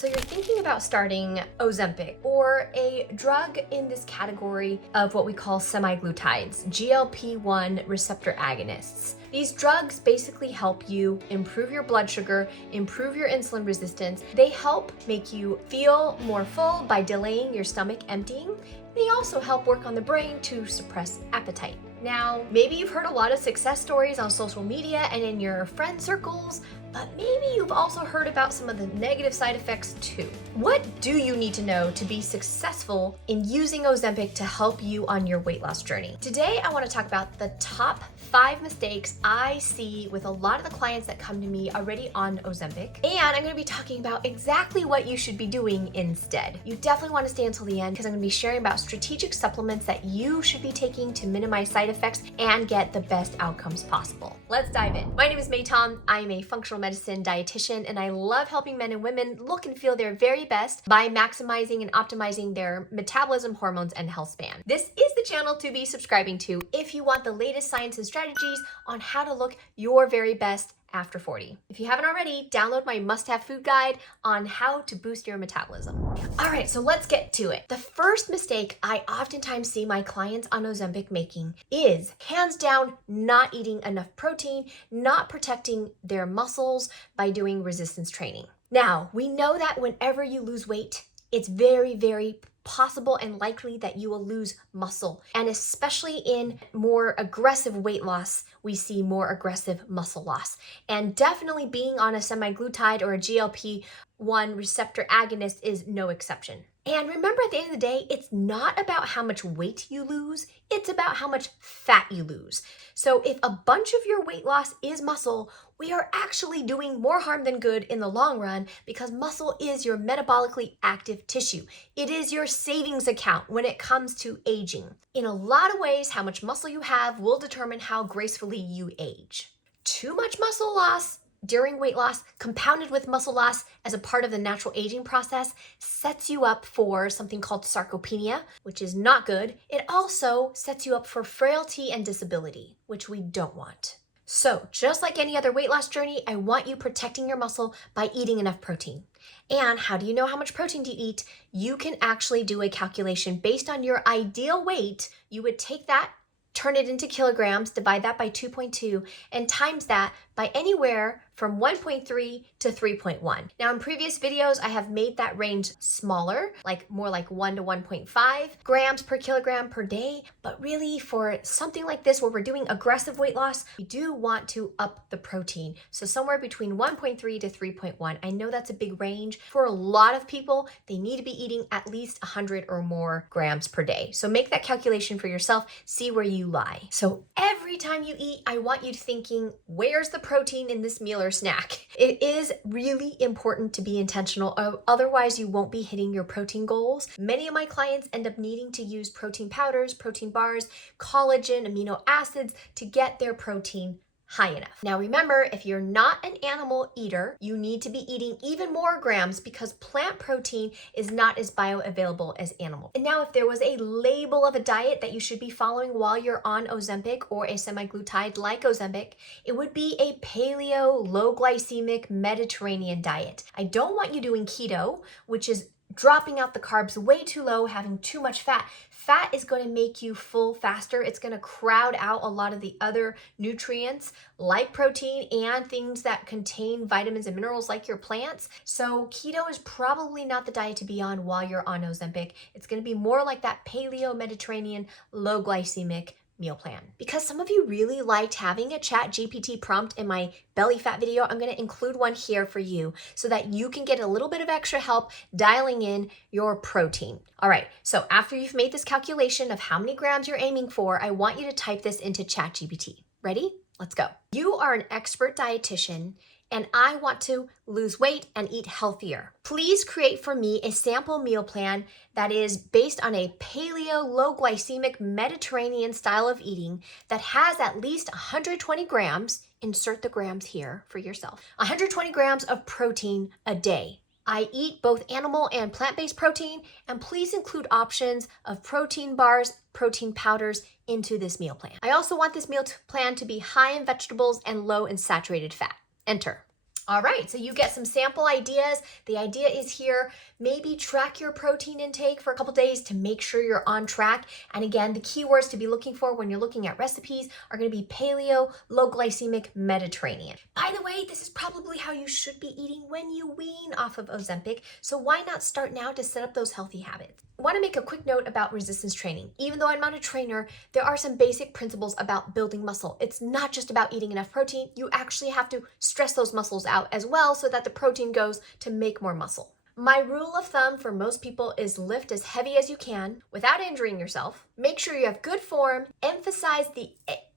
So you're thinking about starting Ozempic, or a drug in this category of what we call semaglutides, GLP-1 receptor agonists. These drugs basically help you improve your blood sugar, improve your insulin resistance. They help make you feel more full by delaying your stomach emptying. They also help work on the brain to suppress appetite. Now, maybe you've heard a lot of success stories on social media and in your friend circles, but maybe you've also heard about some of the negative side effects too. What do you need to know to be successful in using Ozempic to help you on your weight loss journey? Today, I want to talk about the top 5 mistakes I see with a lot of the clients that come to me already on Ozempic. And I'm going to be talking about exactly what you should be doing instead. You definitely want to stay until the end because I'm going to be sharing about strategic supplements that you should be taking to minimize side effects and get the best outcomes possible. Let's dive in. My name is May Tom. I am a functional medicine dietitian, and I love helping men and women look and feel their very best by maximizing and optimizing their metabolism, hormones, and health span. This is the channel to be subscribing to if you want the latest science and strategies on how to look your very best after 40. If you haven't already, download my must-have food guide on how to boost your metabolism. All right, so let's get to it. The first mistake I oftentimes see my clients on Ozempic making is, hands down, not eating enough protein, not protecting their muscles by doing resistance training. Now, we know that whenever you lose weight, it's very, very possible and likely that you will lose muscle. And especially in more aggressive weight loss, we see more aggressive muscle loss. And definitely being on a semaglutide or a GLP-1 receptor agonist is no exception. And remember, at the end of the day, it's not about how much weight you lose, it's about how much fat you lose. So if a bunch of your weight loss is muscle, we are actually doing more harm than good in the long run, because muscle is your metabolically active tissue. It is your savings account when it comes to aging. In a lot of ways, how much muscle you have will determine how gracefully you age. Too much muscle loss during weight loss, compounded with muscle loss as a part of the natural aging process, sets you up for something called sarcopenia, which is not good. It also sets you up for frailty and disability, which we don't want. So just like any other weight loss journey, I want you protecting your muscle by eating enough protein. And how do you know how much protein to eat? You can actually do a calculation based on your ideal weight. You would take that, turn it into kilograms, divide that by 2.2, and times that by anywhere from 1.3 to 3.1. Now, in previous videos, I have made that range smaller, like more like 1 to 1.5 grams per kilogram per day. But really, for something like this where we're doing aggressive weight loss, we do want to up the protein. So somewhere between 1.3 to 3.1. I know that's a big range. For a lot of people, they need to be eating at least 100 or more grams per day. So make that calculation for yourself, see where you lie. So every time you eat, I want you thinking, where's the protein in this meal or snack? It is really important to be intentional, otherwise you won't be hitting your protein goals. Many of my clients end up needing to use protein powders, protein bars, collagen, amino acids to get their protein high enough. Now remember, if you're not an animal eater, you need to be eating even more grams because plant protein is not as bioavailable as animal. And now if there was a label of a diet that you should be following while you're on Ozempic or a semaglutide like Ozempic, it would be a paleo, low glycemic Mediterranean diet. I don't want you doing keto, which is dropping out the carbs way too low, having too much fat. Fat is going to make you full faster. It's going to crowd out a lot of the other nutrients like protein and things that contain vitamins and minerals like your plants. So keto is probably not the diet to be on while you're on Ozempic. It's going to be more like that paleo Mediterranean low glycemic meal plan. Because some of you really liked having a ChatGPT prompt in my belly fat video, I'm going to include one here for you so that you can get a little bit of extra help dialing in your protein. All right, so after you've made this calculation of how many grams you're aiming for, I want you to type this into ChatGPT. Ready? Let's go. You are an expert dietitian and I want to lose weight and eat healthier. Please create for me a sample meal plan that is based on a paleo, low glycemic Mediterranean style of eating that has at least 120 grams, insert the grams here for yourself, 120 grams of protein a day. I eat both animal and plant-based protein, and please include options of protein bars, protein powders into this meal plan. I also want this meal plan to be high in vegetables and low in saturated fat. Enter. All right, so you get some sample ideas. The idea is here, maybe track your protein intake for a couple days to make sure you're on track. And again, the keywords to be looking for when you're looking at recipes are going to be paleo, low glycemic, Mediterranean. By the way, this is probably how you should be eating when you wean off of Ozempic, so why not start now to set up those healthy habits? I want to make a quick note about resistance training. Even though I'm not a trainer, there are some basic principles about building muscle. It's not just about eating enough protein. You actually have to stress those muscles out as well so that the protein goes to make more muscle. My rule of thumb for most people is lift as heavy as you can without injuring yourself. Make sure you have good form, emphasize the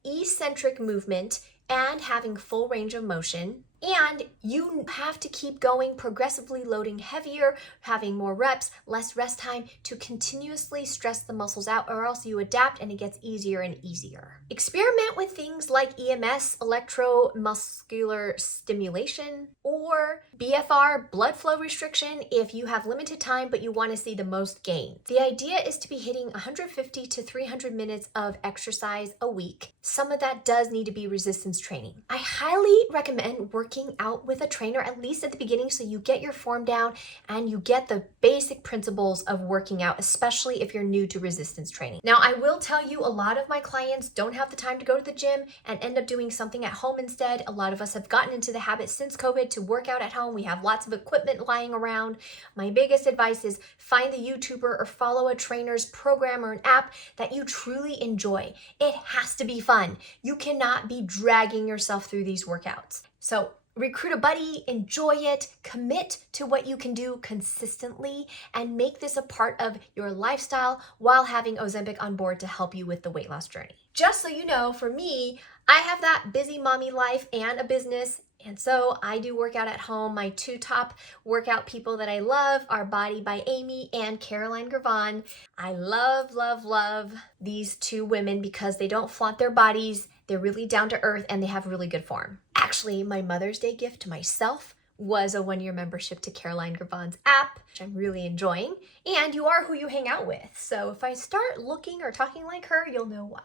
eccentric movement and having full range of motion. And you have to keep going, progressively loading heavier, having more reps, less rest time to continuously stress the muscles out, or else you adapt and it gets easier and easier. Experiment with things like EMS, electromuscular stimulation, or BFR, blood flow restriction, if you have limited time but you want to see the most gain. The idea is to be hitting 150 to 300 minutes of exercise a week. Some of that does need to be resistance training. I highly recommend working out with a trainer, at least at the beginning, so you get your form down and you get the basic principles of working out, especially if you're new to resistance training. Now, I will tell you, a lot of my clients don't have the time to go to the gym and end up doing something at home instead. A lot of us have gotten into the habit since COVID to work out at home. We have lots of equipment lying around. My biggest advice is find the YouTuber or follow a trainer's program or an app that you truly enjoy. It has to be fun. You cannot be dragging yourself through these workouts. So recruit a buddy, enjoy it, commit to what you can do consistently, and make this a part of your lifestyle while having Ozempic on board to help you with the weight loss journey. Just so you know, for me, I have that busy mommy life and a business, and so I do workout at home. My two top workout people that I love are Body by Amy and Caroline Gravon. I love, love, love these two women because they don't flaunt their bodies. They're really down to earth and they have really good form. Actually, my Mother's Day gift to myself was a 1-year membership to Caroline Gravon's app, which I'm really enjoying. And you are who you hang out with. So if I start looking or talking like her, you'll know why.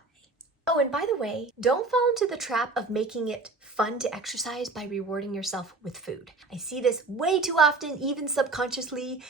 Oh, and by the way, don't fall into the trap of making it fun to exercise by rewarding yourself with food. I see this way too often, even subconsciously,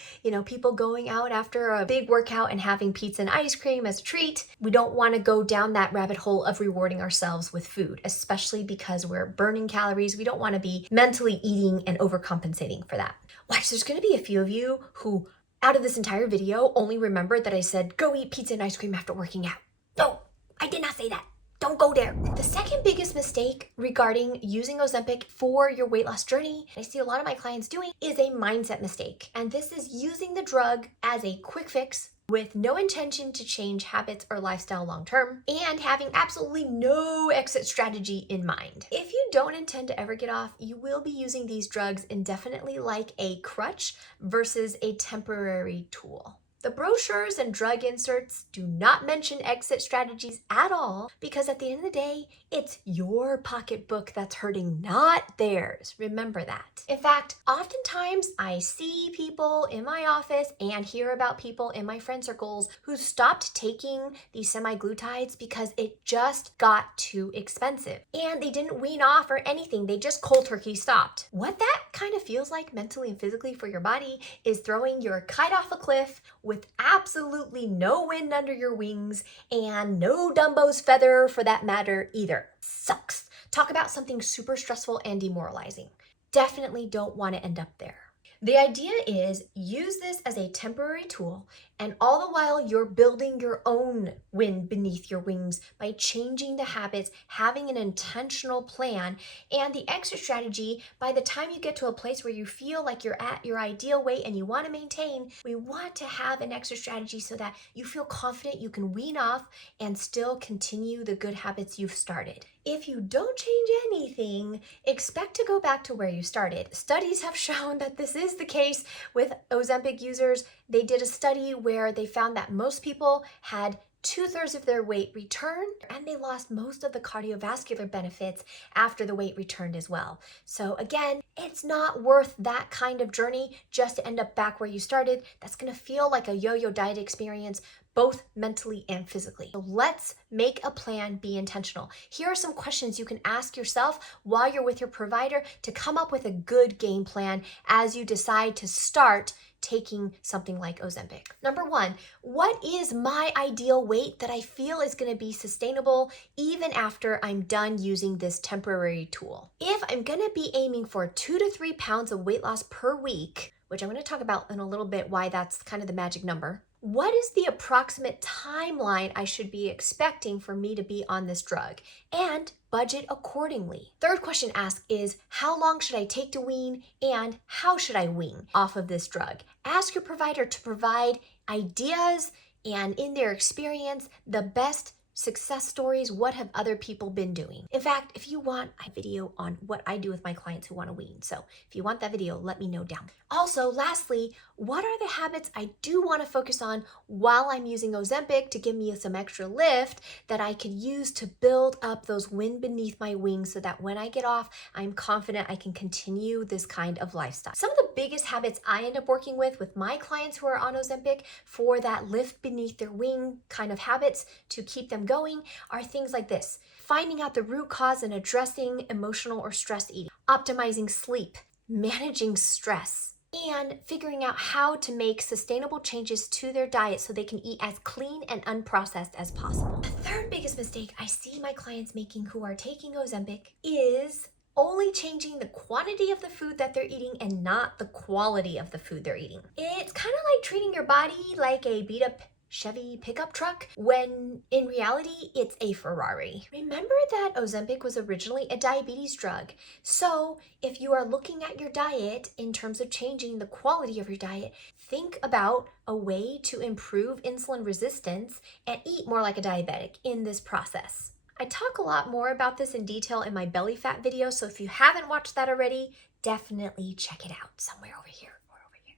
people going out after a big workout and having pizza and ice cream as a treat. We don't want to go down that rabbit hole of rewarding ourselves with food, especially because we're burning calories. We don't want to be mentally eating and overcompensating for that. Watch, there's going to be a few of you who, out of this entire video, only remembered that I said, go eat pizza and ice cream after working out. No, I did not say that. Don't go there. The second biggest mistake regarding using Ozempic for your weight loss journey, I see a lot of my clients doing, is a mindset mistake. And this is using the drug as a quick fix with no intention to change habits or lifestyle long term, and having absolutely no exit strategy in mind. If you don't intend to ever get off, you will be using these drugs indefinitely like a crutch versus a temporary tool. The brochures and drug inserts do not mention exit strategies at all because at the end of the day, it's your pocketbook that's hurting, not theirs. Remember that. In fact, oftentimes I see people in my office and hear about people in my friend circles who stopped taking these semaglutides because it just got too expensive. And they didn't wean off or anything. They just cold turkey stopped. What that kind of feels like mentally and physically for your body is throwing your kite off a cliff with absolutely no wind under your wings and no Dumbo's feather for that matter either. Sucks. Talk about something super stressful and demoralizing. Definitely don't want to end up there. The idea is use this as a temporary tool, and all the while you're building your own wind beneath your wings by changing the habits, having an intentional plan, and the exit strategy. By the time you get to a place where you feel like you're at your ideal weight and you want to maintain, we want to have an exit strategy so that you feel confident you can wean off and still continue the good habits you've started. If you don't change anything, expect to go back to where you started. Studies have shown that this is the case with Ozempic users. They did a study where they found that most people had 2/3 of their weight returned, and they lost most of the cardiovascular benefits after the weight returned as well. So again, it's not worth that kind of journey just to end up back where you started. That's gonna feel like a yo-yo diet experience, both mentally and physically. So let's make a plan, be intentional. Here are some questions you can ask yourself while you're with your provider to come up with a good game plan as you decide to start taking something like Ozempic. Number one, what is my ideal weight that I feel is going to be sustainable even after I'm done using this temporary tool? If I'm going to be aiming for 2 to 3 pounds of weight loss per week, which I'm going to talk about in a little bit why that's kind of the magic number, what is the approximate timeline I should be expecting for me to be on this drug? And budget accordingly. Third question asked is, how long should I take to wean and how should I wean off of this drug? Ask your provider to provide ideas and, in their experience, the best success stories. What have other people been doing? In fact, if you want a video on what I do with my clients who want to wean, so if you want that video, let me know down. Also, lastly, what are the habits I do want to focus on while I'm using Ozempic to give me some extra lift that I could use to build up those wind beneath my wings so that when I get off, I'm confident I can continue this kind of lifestyle. Some of the biggest habits I end up working with my clients who are on Ozempic for that lift beneath their wing kind of habits to keep them going are things like this: finding out the root cause and addressing emotional or stress eating, optimizing sleep, managing stress, and figuring out how to make sustainable changes to their diet so they can eat as clean and unprocessed as possible. The third biggest mistake I see my clients making who are taking Ozempic is only changing the quantity of the food that they're eating and not the quality of the food they're eating. It's kind of like treating your body like a beat up Chevy pickup truck when in reality it's a Ferrari. Remember that Ozempic was originally a diabetes drug. So if you are looking at your diet in terms of changing the quality of your diet, think about a way to improve insulin resistance and eat more like a diabetic in this process. I talk a lot more about this in detail in my belly fat video, so if you haven't watched that already, definitely check it out somewhere over here or over here.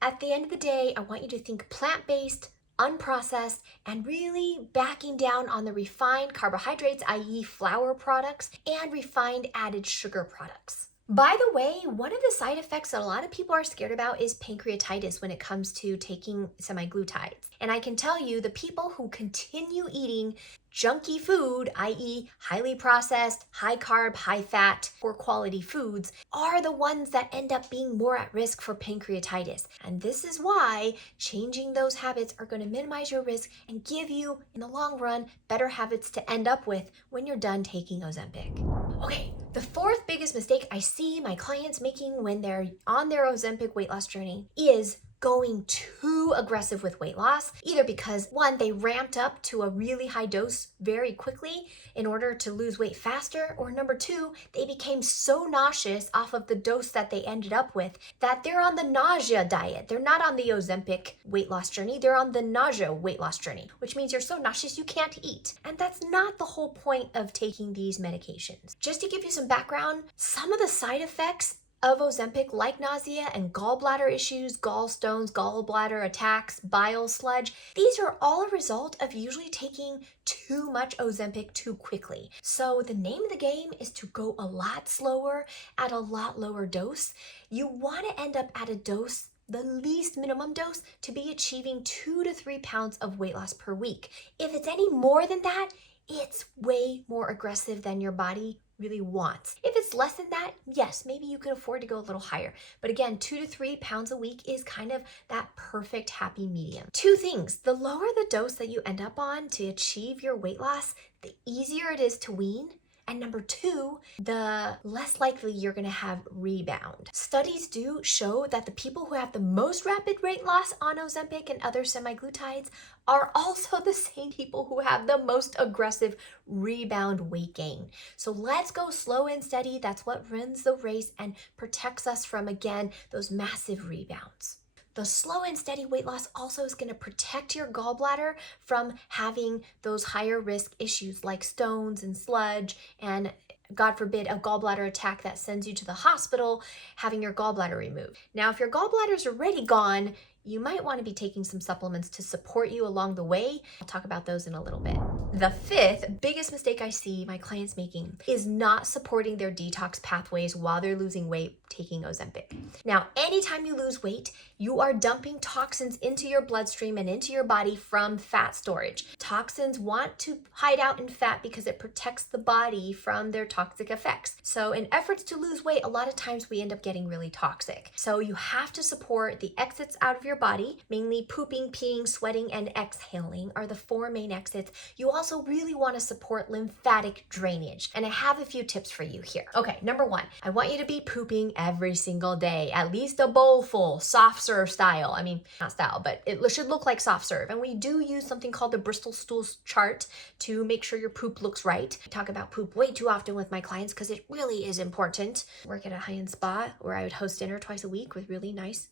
At the end of the day, I want you to think plant-based, unprocessed, and really backing down on the refined carbohydrates, i.e. flour products, and refined added sugar products. By the way, one of the side effects that a lot of people are scared about is pancreatitis when it comes to taking semaglutides. And I can tell you, the people who continue eating junky food, i.e. highly processed, high carb, high fat, poor quality foods, are the ones that end up being more at risk for pancreatitis. And this is why changing those habits are going to minimize your risk and give you, in the long run, better habits to end up with when you're done taking Ozempic. Okay, the fourth biggest mistake I see my clients making when they're on their Ozempic weight loss journey is going too aggressive with weight loss, either because one, they ramped up to a really high dose very quickly in order to lose weight faster, or number two, they became so nauseous off of the dose that they ended up with that they're on the nausea diet. They're not on the Ozempic weight loss journey, they're on the nausea weight loss journey, which means you're so nauseous you can't eat. And that's not the whole point of taking these medications. Just to give you some background, some of the side effects of Ozempic, like nausea and gallbladder issues, gallstones, gallbladder attacks, bile sludge, these are all a result of usually taking too much Ozempic too quickly. So the name of the game is to go a lot slower at a lot lower dose. You want to end up at a dose, the least minimum dose, to be achieving 2 to 3 pounds of weight loss per week. If it's any more than that, it's way more aggressive than your body really wants. If it's less than that, yes, maybe you can afford to go a little higher. But again, 2 to 3 pounds a week is kind of that perfect happy medium. Two things: the lower the dose that you end up on to achieve your weight loss, the easier it is to wean. And number two, the less likely you're going to have rebound. Studies do show that the people who have the most rapid weight loss on Ozempic and other semaglutides are also the same people who have the most aggressive rebound weight gain. So let's go slow and steady. That's what wins the race and protects us from, again, those massive rebounds. The slow and steady weight loss also is going to protect your gallbladder from having those higher risk issues like stones and sludge and, God forbid, a gallbladder attack that sends you to the hospital, having your gallbladder removed. Now, if your gallbladder's already gone, you might want to be taking some supplements to support you along the way. I'll talk about those in a little bit. The fifth biggest mistake I see my clients making is not supporting their detox pathways while they're losing weight taking Ozempic. Now, anytime you lose weight, you are dumping toxins into your bloodstream and into your body from fat storage. Toxins want to hide out in fat because it protects the body from their toxic effects. So in efforts to lose weight, a lot of times we end up getting really toxic. So you have to support the exits out of your body, mainly pooping, peeing, sweating, and exhaling are the four main exits. You also really want to support lymphatic drainage. And I have a few tips for you here. Okay, number one, I want you to be pooping every single day, at least a bowl full, soft serve style. I mean, not style, but it should look like soft serve. And we do use something called the Bristol Stools chart to make sure your poop looks right. I talk about poop way too often with my clients because it really is important. I work at a high-end spa where I would host dinner twice a week with really nice,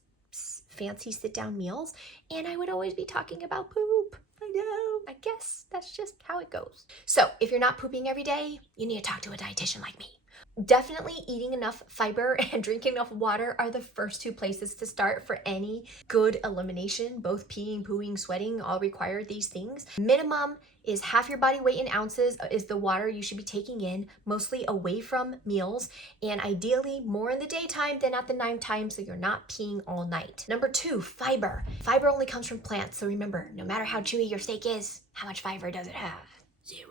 fancy sit-down meals, and I would always be talking about poop. I know. I guess that's just how it goes. So if you're not pooping every day, you need to talk to a dietitian like me. Definitely eating enough fiber and drinking enough water are the first two places to start for any good elimination. Both peeing, pooing, sweating all require these things. Minimum is half your body weight in ounces is the water you should be taking in, mostly away from meals, and ideally more in the daytime than at the nighttime so you're not peeing all night. Number two, fiber. Fiber only comes from plants, so remember, no matter how chewy your steak is, how much fiber does it have? 0.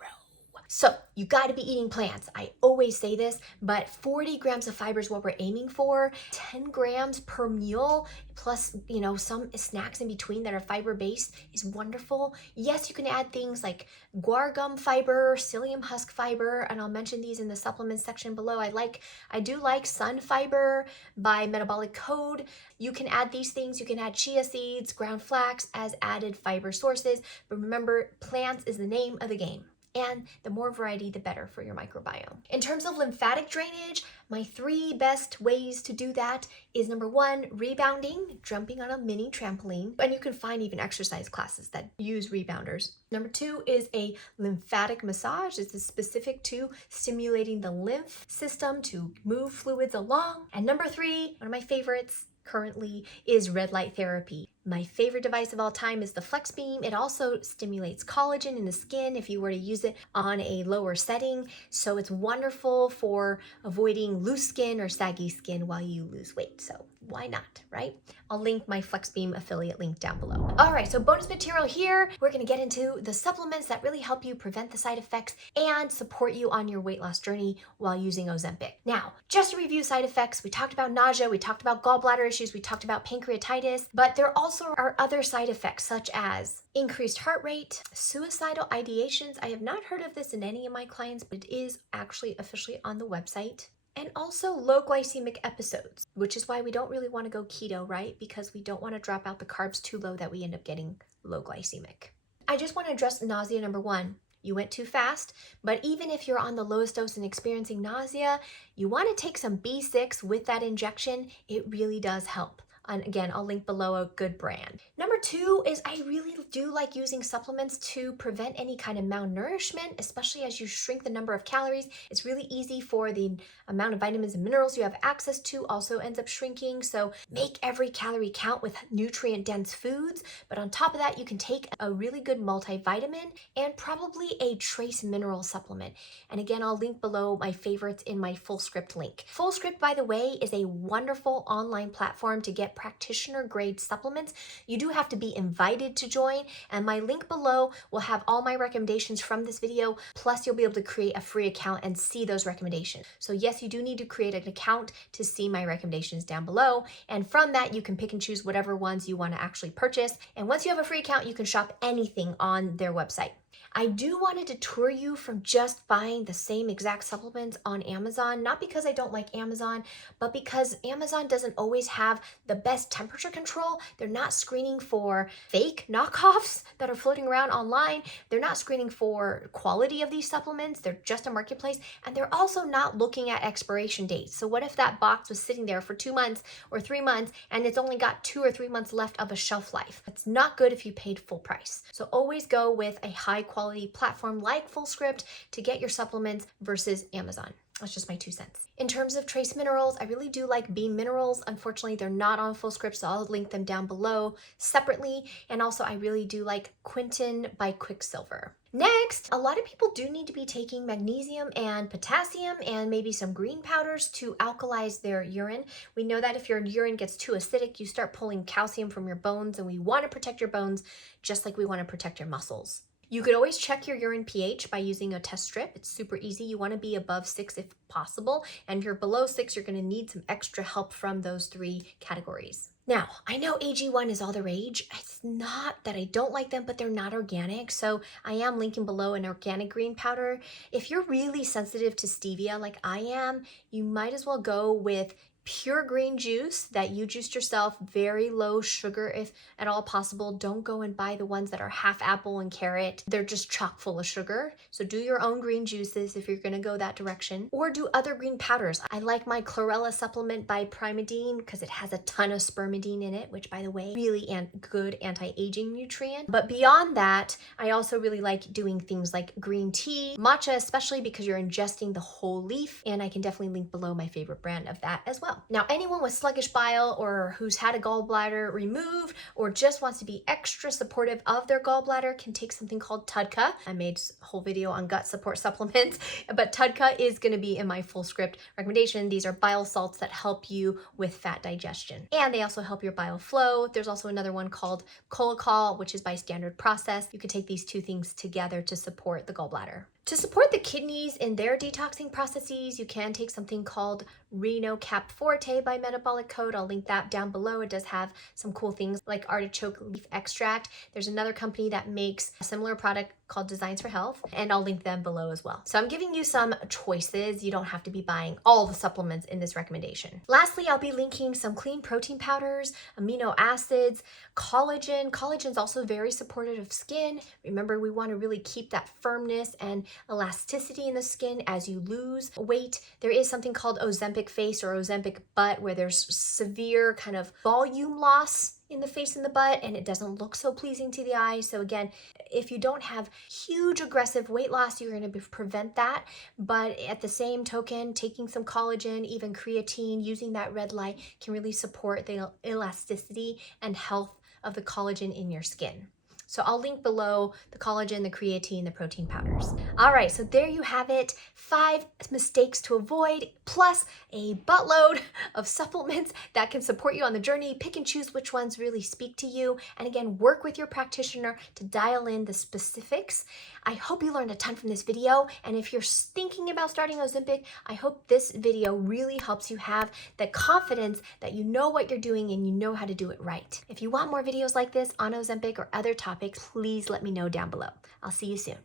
So you got to be eating plants. I always say this, but 40 grams of fiber is what we're aiming for. 10 grams per meal, plus, some snacks in between that are fiber-based is wonderful. Yes, you can add things like guar gum fiber, psyllium husk fiber, and I'll mention these in the supplements section below. I do like sun fiber by Metabolic Code. You can add these things. You can add chia seeds, ground flax as added fiber sources, but remember, plants is the name of the game. And the more variety, the better for your microbiome. In terms of lymphatic drainage, my 3 best ways to do that is number 1, rebounding, jumping on a mini trampoline. And you can find even exercise classes that use rebounders. Number 2 is a lymphatic massage. This is specific to stimulating the lymph system to move fluids along. And number 3, one of my favorites currently, is red light therapy. My favorite device of all time is the Flex Beam. It also stimulates collagen in the skin if you were to use it on a lower setting. So it's wonderful for avoiding loose skin or saggy skin while you lose weight. So why not, right? I'll link my Flex Beam affiliate link down below. All right, so bonus material here. We're gonna get into the supplements that really help you prevent the side effects and support you on your weight loss journey while using Ozempic. Now, just to review side effects, we talked about nausea, we talked about gallbladder issues, we talked about pancreatitis, but there also are other side effects such as increased heart rate, suicidal ideations. I have not heard of this in any of my clients, but it is actually officially on the website. And also low glycemic episodes, which is why we don't really want to go keto, right? Because we don't want to drop out the carbs too low that we end up getting low glycemic. I just want to address nausea number 1. You went too fast, but even if you're on the lowest dose and experiencing nausea, you want to take some B6 with that injection. It really does help. And again, I'll link below a good brand. Number 2 is I really do like using supplements to prevent any kind of malnourishment, especially as you shrink the number of calories. It's really easy for the amount of vitamins and minerals you have access to also ends up shrinking. So make every calorie count with nutrient-dense foods. But on top of that, you can take a really good multivitamin and probably a trace mineral supplement. And again, I'll link below my favorites in my fullscript link. Fullscript, by the way, is a wonderful online platform to get practitioner grade supplements. You do have to be invited to join, and my link below will have all my recommendations from this video, plus you'll be able to create a free account and see those recommendations. So yes, you do need to create an account to see my recommendations down below, and from that you can pick and choose whatever ones you want to actually purchase. And once you have a free account, you can shop anything on their website. I do want to deter you from just buying the same exact supplements on Amazon, not because I don't like Amazon, but because Amazon doesn't always have the best temperature control. They're not screening for fake knockoffs that are floating around online. They're not screening for quality of these supplements. They're just a marketplace, and they're also not looking at expiration dates. So what if that box was sitting there for 2 months or 3 months and it's only got 2 or 3 months left of a shelf life? It's not good if you paid full price. So always go with a high quality platform like fullscript to get your supplements versus Amazon. That's just my 2 cents. In terms of trace minerals, I really do like bean minerals. Unfortunately, they're not on fullscript, so I'll link them down below separately. And also, I really do like Quinton by Quicksilver. Next, a lot of people do need to be taking magnesium and potassium and maybe some green powders to alkalize their urine. We know that if your urine gets too acidic, you start pulling calcium from your bones, and we want to protect your bones just like we want to protect your muscles. You could always check your urine pH by using a test strip. It's super easy. You want to be above 6 if possible. And if you're below 6, you're going to need some extra help from those 3 categories. Now, I know AG1 is all the rage. It's not that I don't like them, but they're not organic. So I am linking below an organic green powder. If you're really sensitive to stevia like I am, you might as well go with pure green juice that you juiced yourself, very low sugar if at all possible. Don't go and buy the ones that are half apple and carrot. They're just chock full of sugar. So do your own green juices if you're gonna go that direction, or do other green powders. I like my chlorella supplement by Primadine because it has a ton of spermidine in it, which by the way, really good anti-aging nutrient. But beyond that, I also really like doing things like green tea, matcha, especially because you're ingesting the whole leaf. And I can definitely link below my favorite brand of that as well. Now, anyone with sluggish bile or who's had a gallbladder removed or just wants to be extra supportive of their gallbladder can take something called TUDCA. I made a whole video on gut support supplements, but TUDCA is going to be in my fullscript recommendation. These are bile salts that help you with fat digestion, and they also help your bile flow. There's also another one called Colacol, which is by Standard Process. You can take these 2 things together to support the gallbladder. To support the kidneys in their detoxing processes, you can take something called Reno Cap Forte by Metabolic Code. I'll link that down below. It does have some cool things like artichoke leaf extract. There's another company that makes a similar product called Designs for Health, and I'll link them below as well. So I'm giving you some choices. You don't have to be buying all the supplements in this recommendation. Lastly, I'll be linking some clean protein powders, amino acids, collagen. Collagen is also very supportive of skin. Remember, we want to really keep that firmness and elasticity in the skin as you lose weight. There is something called Ozempic face or Ozempic butt, where there's severe kind of volume loss in the face and the butt, and it doesn't look so pleasing to the eye. So again, if you don't have huge aggressive weight loss, you're going to prevent that. But at the same token, taking some collagen, even creatine, using that red light can really support the elasticity and health of the collagen in your skin. So I'll link below the collagen, the creatine, the protein powders. All right, so there you have it. 5 mistakes to avoid, plus a buttload of supplements that can support you on the journey. Pick and choose which ones really speak to you. And again, work with your practitioner to dial in the specifics. I hope you learned a ton from this video. And if you're thinking about starting Ozempic, I hope this video really helps you have the confidence that you know what you're doing and you know how to do it right. If you want more videos like this on Ozempic or other topics, please let me know down below. I'll see you soon.